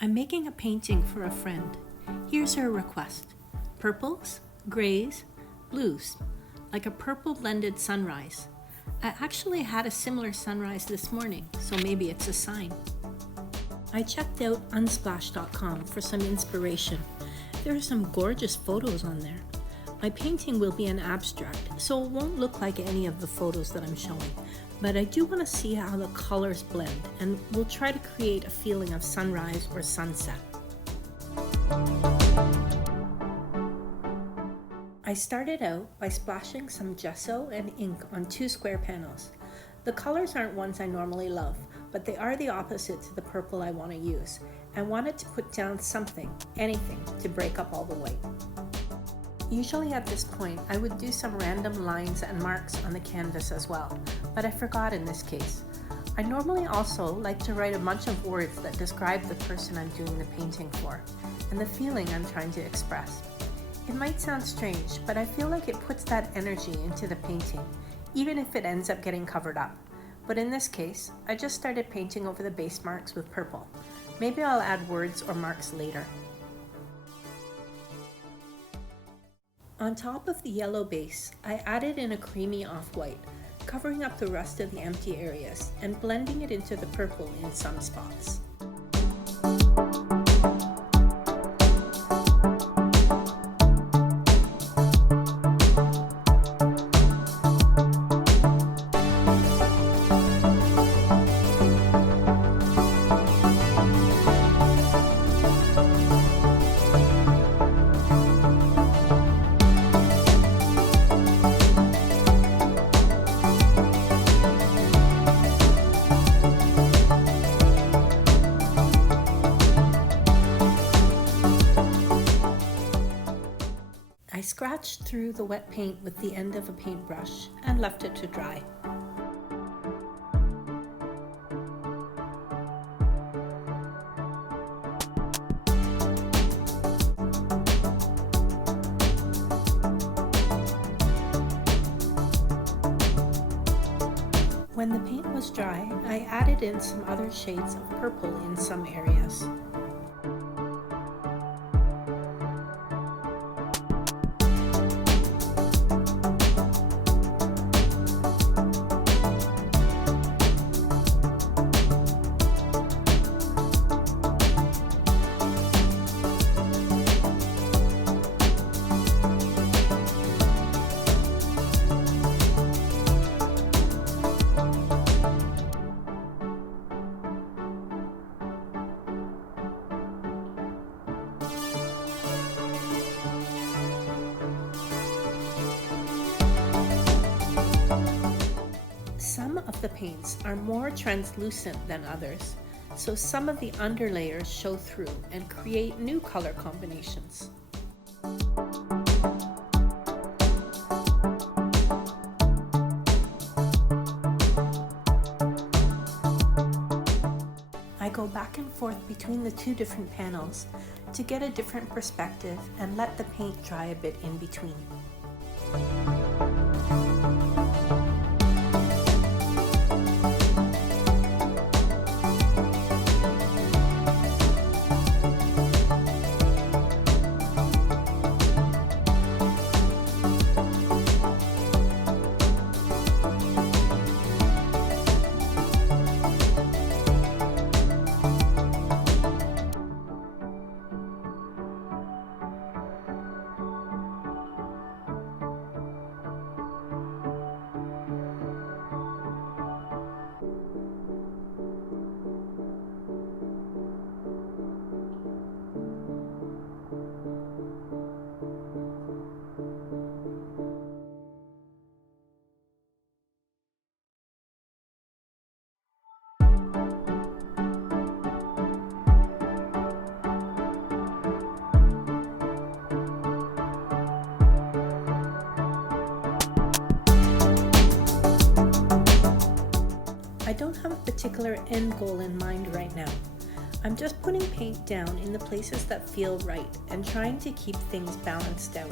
I'm making a painting for a friend. Here's her request. Purples, grays, blues, like a purple blended sunrise. I actually had a similar sunrise this morning, so maybe it's a sign. I checked out UNSPLASH.com for some inspiration. There are some gorgeous photos on there. My painting will be an abstract, so it won't look like any of the photos that I'm showing, but I do want to see how the colors blend, and we'll try to create a feeling of sunrise or sunset. I started out by splashing some gesso and ink on 2 square panels. The colors aren't ones I normally love, but they are the opposite to the purple I want to use. I wanted to put down something, anything, to break up all the white. Usually at this point, I would do some random lines and marks on the canvas as well, but I forgot in this case. I normally also like to write a bunch of words that describe the person I'm doing the painting for, and the feeling I'm trying to express. It might sound strange, but I feel like it puts that energy into the painting, even if it ends up getting covered up. But in this case, I just started painting over the base marks with purple. Maybe I'll add words or marks later. On top of the yellow base, I added in a creamy off-white, covering up the rest of the empty areas and blending it into the purple in some spots. I scratched through the wet paint with the end of a paintbrush and left it to dry. When the paint was dry, I added in some other shades of purple in some areas. Some of the paints are more translucent than others, so some of the underlayers show through and create new color combinations. I go back and forth between the 2 different panels to get a different perspective and let the paint dry a bit in between. I don't have a particular end goal in mind right now. I'm just putting paint down in the places that feel right and trying to keep things balanced out.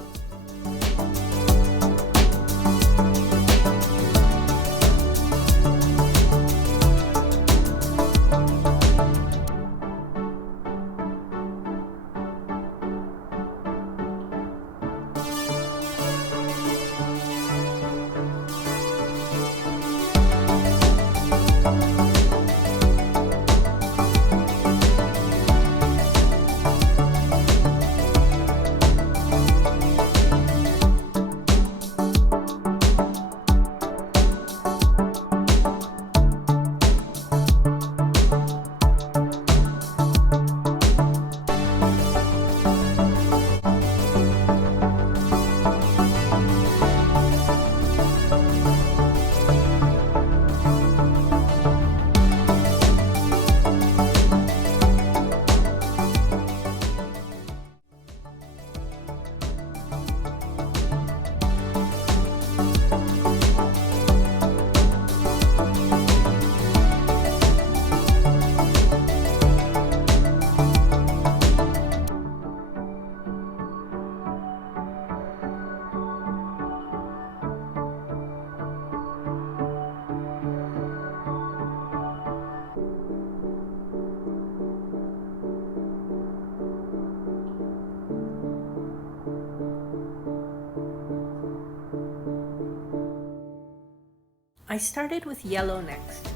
I started with yellow next.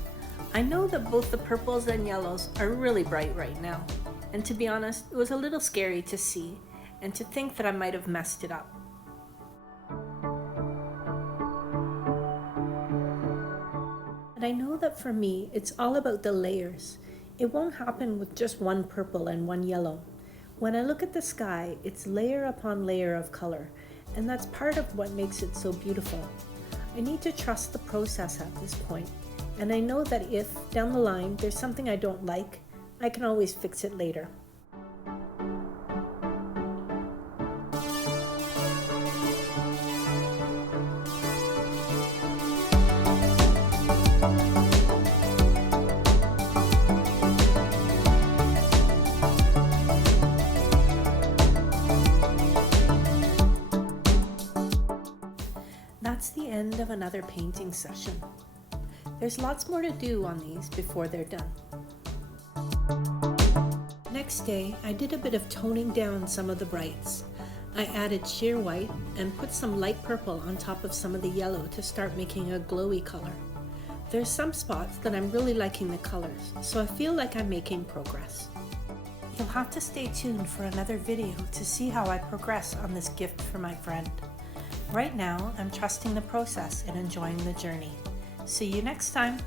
I know that both the purples and yellows are really bright right now, and to be honest, it was a little scary to see and to think that I might have messed it up. But I know that for me, it's all about the layers. It won't happen with just one purple and one yellow. When I look at the sky, it's layer upon layer of color, and that's part of what makes it so beautiful. I need to trust the process at this point, and I know that if, down the line, there's something I don't like, I can always fix it later. That's the end of another painting session. There's lots more to do on these before they're done. Next day, I did a bit of toning down some of the brights. I added sheer white and put some light purple on top of some of the yellow to start making a glowy color. There's some spots that I'm really liking the colors, so I feel like I'm making progress. You'll have to stay tuned for another video to see how I progress on this gift for my friend. Right now, I'm trusting the process and enjoying the journey. See you next time.